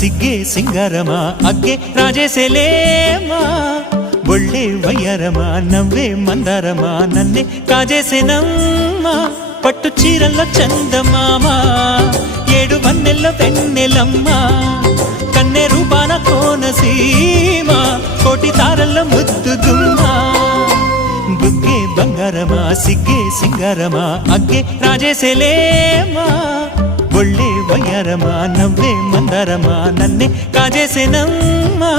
సిగ్గే సింగారమా అగ్గే రాజేసేలేమా ఒళ్ళే వయ్యారమా నవ్వే మందారమా నన్నే కాజేసేనమ్మా పట్టు చీరల్లో చందమామా ఏడు వన్నెల్లో వెన్నెలమ్మా కన్నె రూపాన కోనసీమ కోటి తారల్లో ముద్దుగుమ్మా బుగ్గే బంగారమా సిగ్గే సింగారమా అగ్గే రాజేసేలేమా ఒళ్ళే వయ్యారమా నవ్వే మందారమా నన్నే కాజేసేనమ్మా